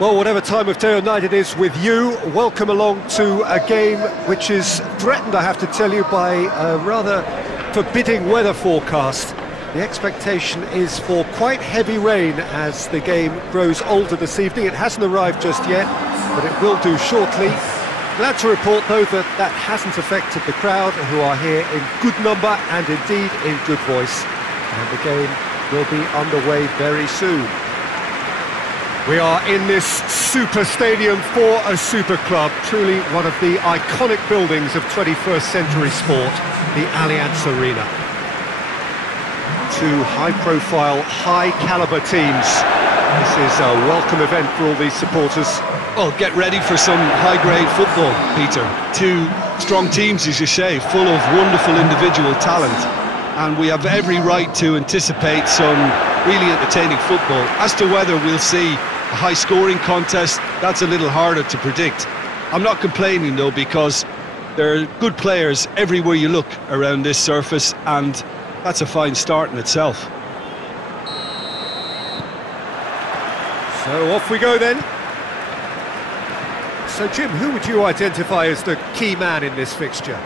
Well, whatever time of day or night it is with you, welcome along to a game which is threatened, I have to tell you, by a rather forbidding weather forecast. The expectation is for quite heavy rain as the game grows older this evening. It hasn't arrived just yet, but it will do shortly. Glad to report, though, that that hasn't affected the crowd, who are here in good number and indeed in good voice. And the game will be underway very soon. We are in this super stadium for a super club, truly one of the iconic buildings of 21st century sport, the Allianz Arena. Two high-profile, high-caliber teams. This is a welcome event for all these supporters. Well, get ready for some high-grade football, Peter. Two strong teams, as you say, full of wonderful individual talent. And we have every right to anticipate some really entertaining football. As to whether we'll see a high-scoring contest, that's a little harder to predict. I'm not complaining, though, because there are good players everywhere you look around this surface, and that's a fine start in itself. So off we go then. So Jim, who would you identify as the key man in this fixture?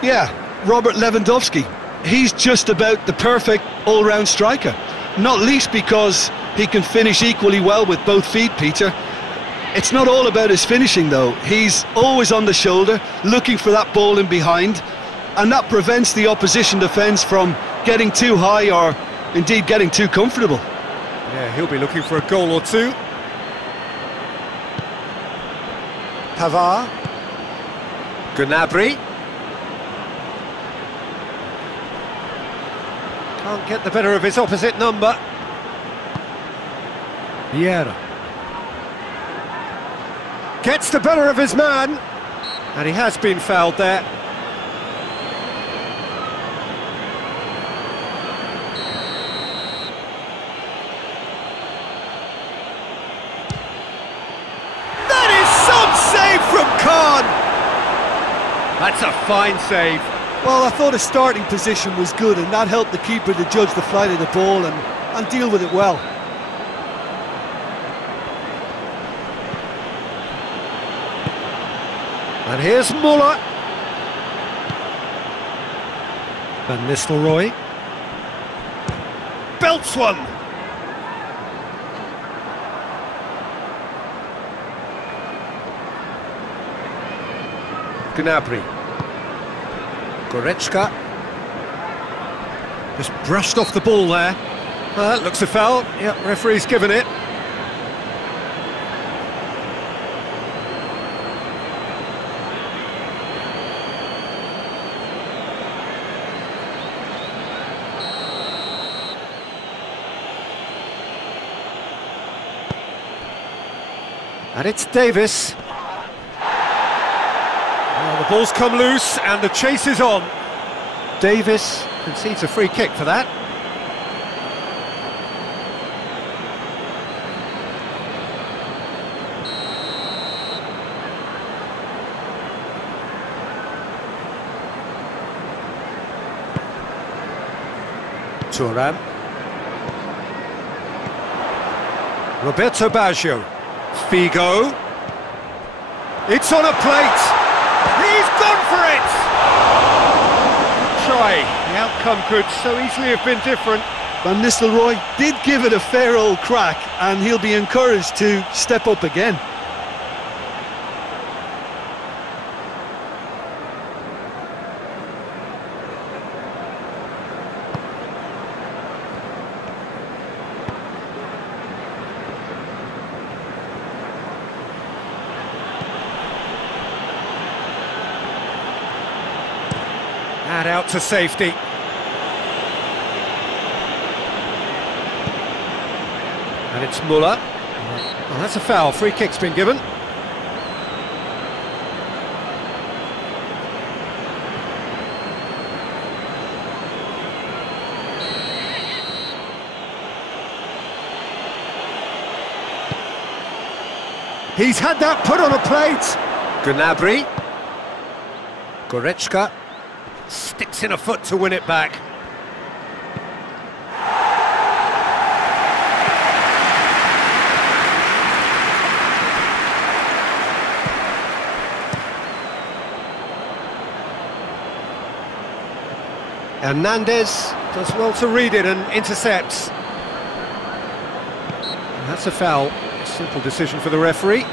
Yeah, Robert Lewandowski. He's just about the perfect all-round striker. Not least because he can finish equally well with both feet, Peter. It's not all about his finishing, though. He's always on the shoulder, looking for that ball in behind, and that prevents the opposition defence from getting too high or indeed getting too comfortable. Yeah, he'll be looking for a goal or two. Pavard. Gnabry. Can't get the better of his opposite number. Vieira. Gets the better of his man. And he has been fouled there. That is some save from Khan. That's a fine save. Well, I thought his starting position was good, and that helped the keeper to judge the flight of the ball and deal with it well. And here's Muller. Van Nistelrooy. Belts one. Gnabry. Goretzka. Just brushed off the ball there. That looks a foul. Yep, referee's given it. And it's Davis. Well, the ball's come loose and the chase is on. Davis concedes a free kick for that. Thuram. Roberto Baggio. Figo. It's on a plate. He's gone for it. Try. The outcome could so easily have been different. Van Nistelrooy did give it a fair old crack, and he'll be encouraged to step up again. And out to safety. And it's Muller. Well, that's a foul. Free kick's been given. He's had that put on a plate. Gnabry. Goretzka. Sticks in a foot to win it back. Hernandez does well to read it and intercepts. And that's a foul. Simple decision for the referee.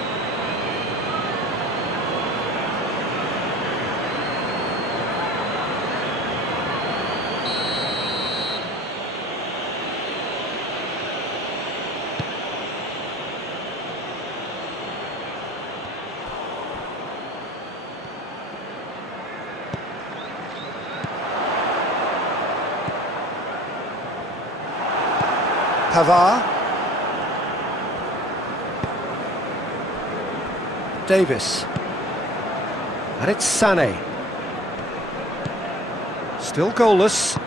Pavard. Davis. And it's Sané. Still goalless.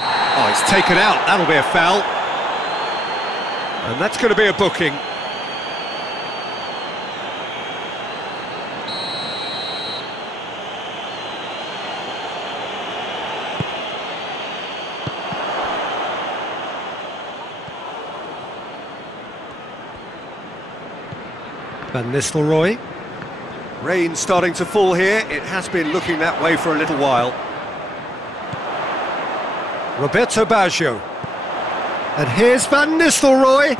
Oh, it's taken out. That'll be a foul. And that's going to be a booking. Van Nistelrooy. Rain starting to fall here. It has been looking that way for a little while. Roberto Baggio. And here's Van Nistelrooy.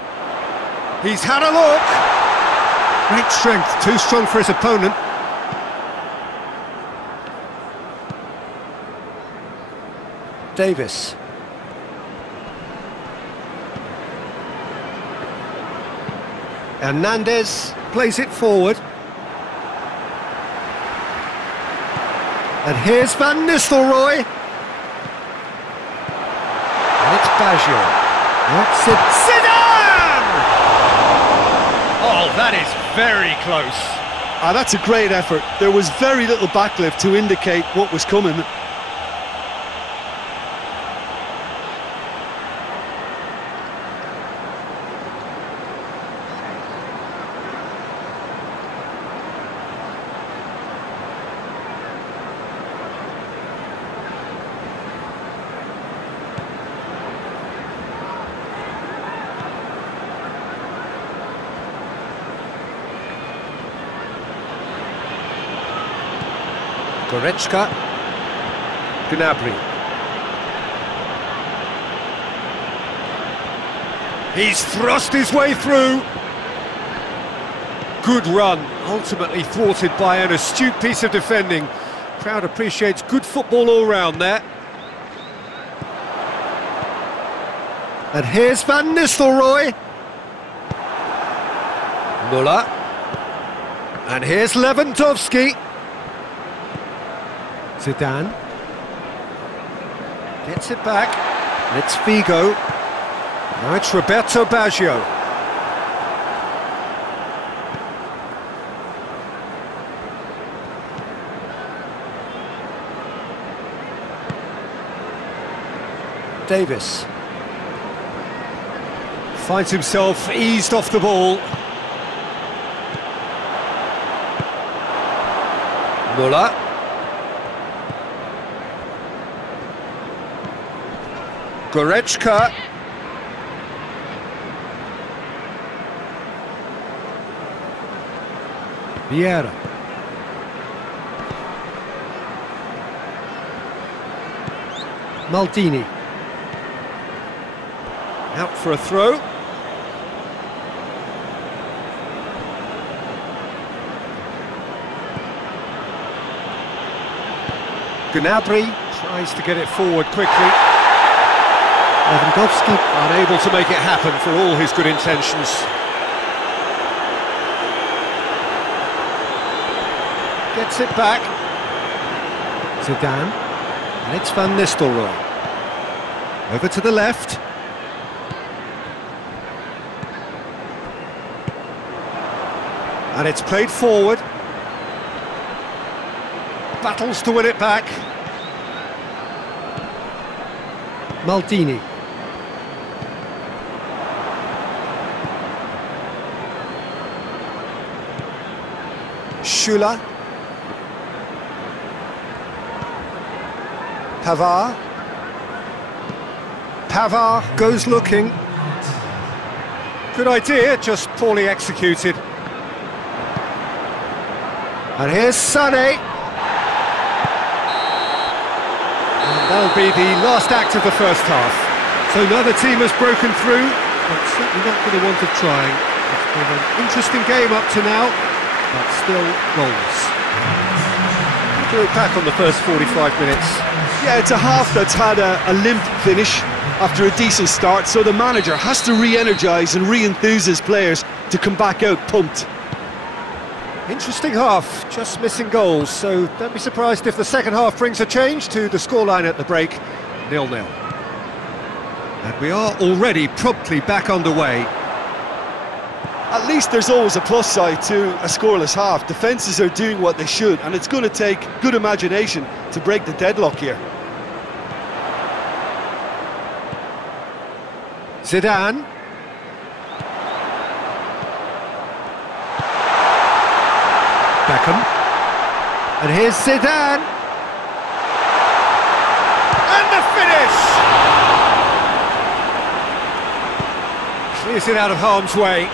He's had a look. Great strength, too strong for his opponent. Davis. Hernandez plays it forward. And here's Van Nistelrooy. And it's Baggio. That's it. Zidane! Oh, that is very close. That's a great effort. There was very little backlift to indicate what was coming. Goretzka. Gnabry. He's thrust his way through. Good run, ultimately thwarted by an astute piece of defending. Crowd appreciates good football all round there. And here's Van Nistelrooy. Müller. And here's Lewandowski. Zidane gets it back. It's Figo. Now it's Roberto Baggio. Davis finds himself eased off the ball. Müller. Goretzka. Vieira. Maldini. Out for a throw. Gnabry tries to get it forward quickly. Lewandowski unable to make it happen for all his good intentions. Gets it back. Zidane. And it's Van Nistelrooy. Over to the left. And it's played forward. Battles to win it back. Maldini. Schüller. Pavard. Pavard goes looking. Good idea, just poorly executed. And here's Sané. That'll be the last act of the first half. So neither team has broken through, but certainly not going to want to try. It's been an interesting game up to now, but still goals. Do it back on the first 45 minutes. Yeah, it's a half that's had a limp finish after a decent start, so the manager has to re-energise and re-enthuse his players to come back out pumped. Interesting half, just missing goals, so don't be surprised if the second half brings a change to the scoreline at the break, 0-0. And we are already promptly back underway. At least there's always a plus side to a scoreless half. Defences are doing what they should, and it's going to take good imagination to break the deadlock here. Zidane. Beckham. And here's Zidane. And the finish! Clears it out of harm's way.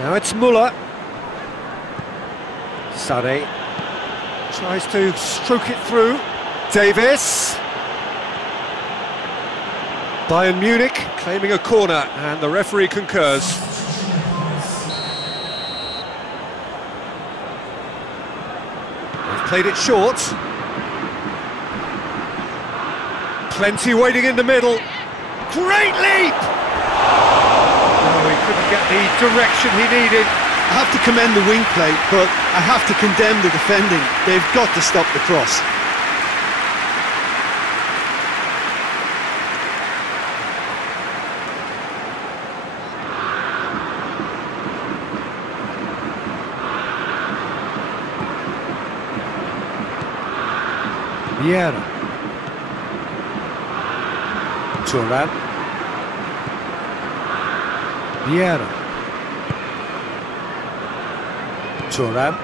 Now it's Müller. Sané tries to stroke it through. Davis. Bayern Munich claiming a corner, and the referee concurs. They've played it short. Plenty waiting in the middle. Great leap! No, he couldn't get the direction he needed. I have to commend the wing play, but I have to condemn the defending. They've got to stop the cross. Vieira. Thuram. Vieira. Thuram.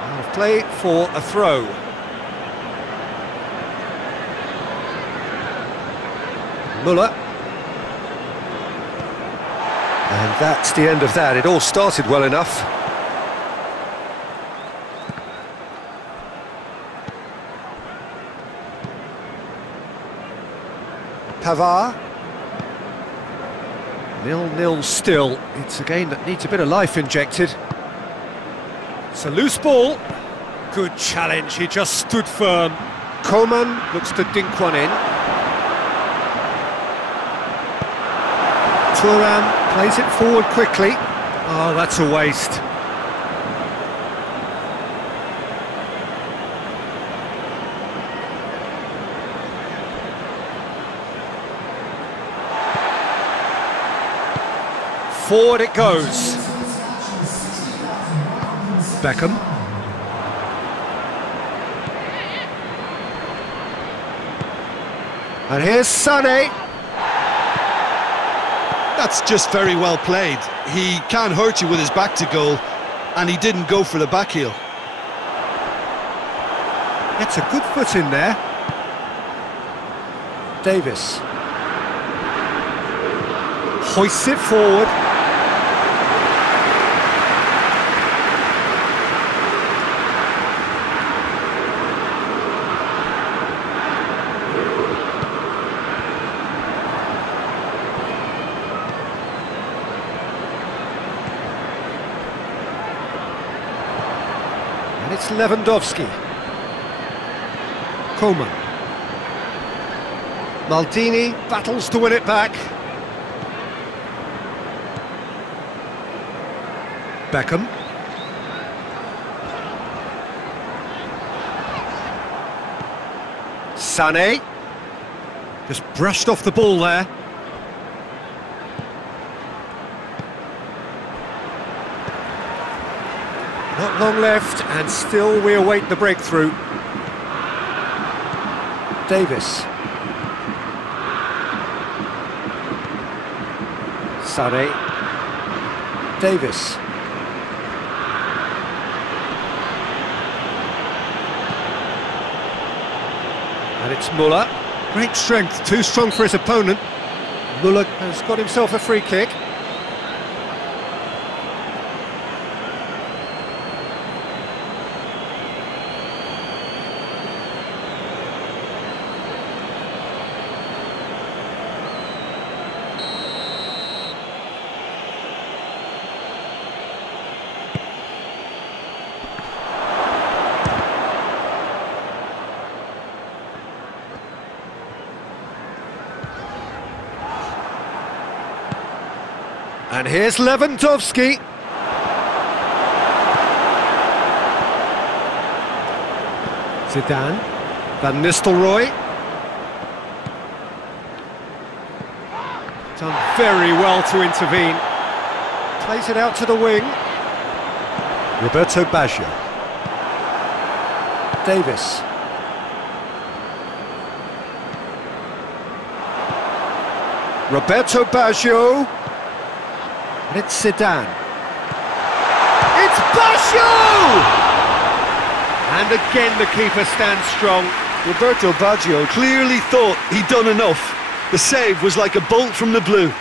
Out of play for a throw. Müller. And that's the end of that. It all started well enough. Pavard. 0-0 still. It's a game that needs a bit of life injected. It's a loose ball. Good challenge, he just stood firm. Coman looks to dink one in. Thuram plays it forward quickly. Oh, that's a waste. Forward it goes. Beckham. And here's Sané. That's just very well played. He can't hurt you with his back to goal, and he didn't go for the back heel. Gets a good foot in there. Davis. Hoists it forward. And it's Lewandowski. Coman. Maldini battles to win it back. Beckham. Sané. Just brushed off the ball there. Not long left, and still we await the breakthrough. Davis. Sané. Davis. And it's Müller. Great strength, too strong for his opponent. Müller has got himself a free kick. And here's Lewandowski. Zidane. Van Nistelrooy. Done very well to intervene. Plays it out to the wing. Roberto Baggio. Davis. Roberto Baggio. And it's Zidane. It's Baggio! And again the keeper stands strong. Roberto Baggio clearly thought he'd done enough. The save was like a bolt from the blue.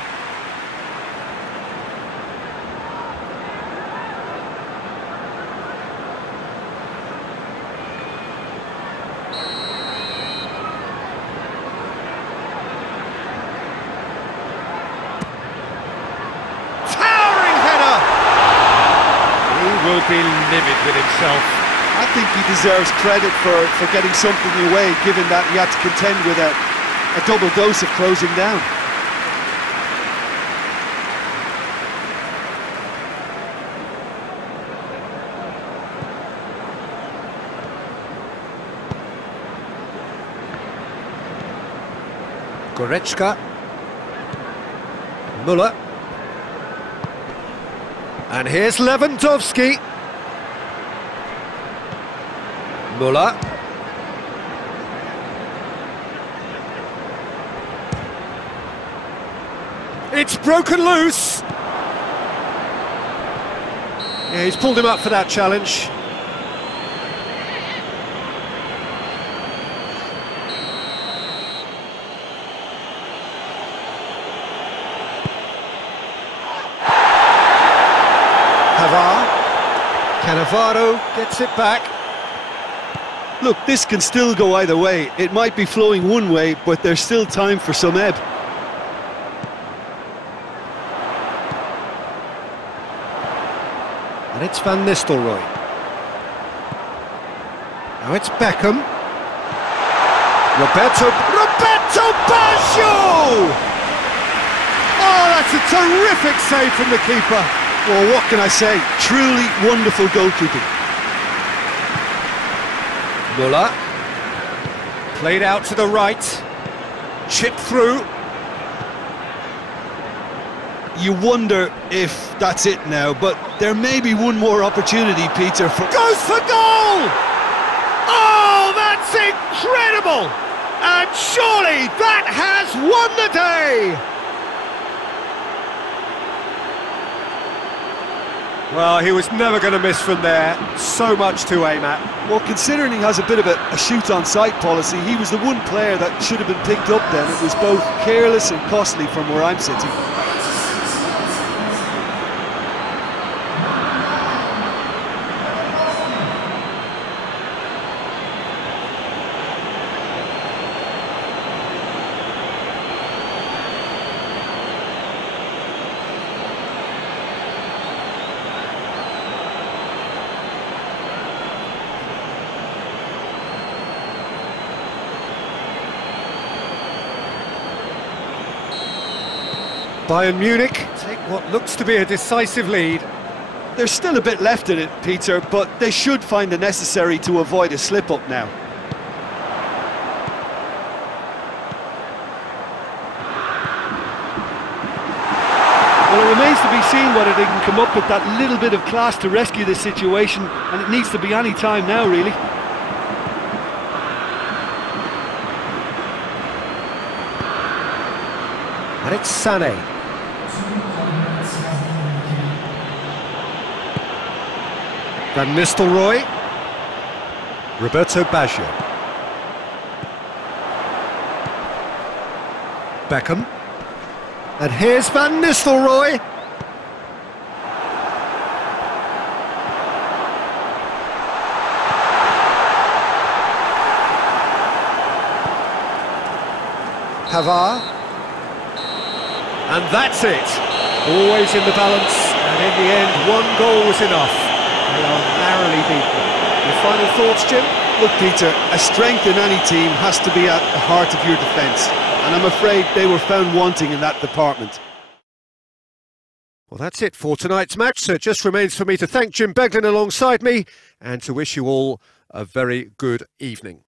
Towering header! He will be livid with himself. I think he deserves credit for getting something away, given that he had to contend with a double dose of closing down. Goretzka. Müller. And here's Lewandowski. Müller. It's broken loose. Yeah, he's pulled him up for that challenge. Cannavaro gets it back. Look, this can still go either way. It might be flowing one way, but there's still time for some ebb. And it's Van Nistelrooy. Now it's Beckham. Roberto Baggio! Oh, that's a terrific save from the keeper. Well, what can I say? Truly wonderful goalkeeping. Müller. Played out to the right. Chipped through. You wonder if that's it now, but there may be one more opportunity, Peter. Goes for goal! Oh, that's incredible! And surely that has won the day! Well, he was never going to miss from there. So much to aim at. Well, considering he has a bit of a shoot-on-sight policy, he was the one player that should have been picked up then. It was both careless and costly from where I'm sitting. Bayern Munich take what looks to be a decisive lead. There's still a bit left in it, Peter, but they should find the necessary to avoid a slip-up now. Well, it remains to be seen whether they can come up with that little bit of class to rescue this situation, and it needs to be any time now, really. And it's Sané. Van Nistelrooy. Roberto Baggio. Beckham. And here's Van Nistelrooy. Pavard. And that's it. Always in the balance, and in the end, one goal was enough. They are narrowly beaten. Your final thoughts, Jim? Look, Peter, a strength in any team has to be at the heart of your defence, and I'm afraid they were found wanting in that department. Well, that's it for tonight's match, so it just remains for me to thank Jim Beglin alongside me and to wish you all a very good evening.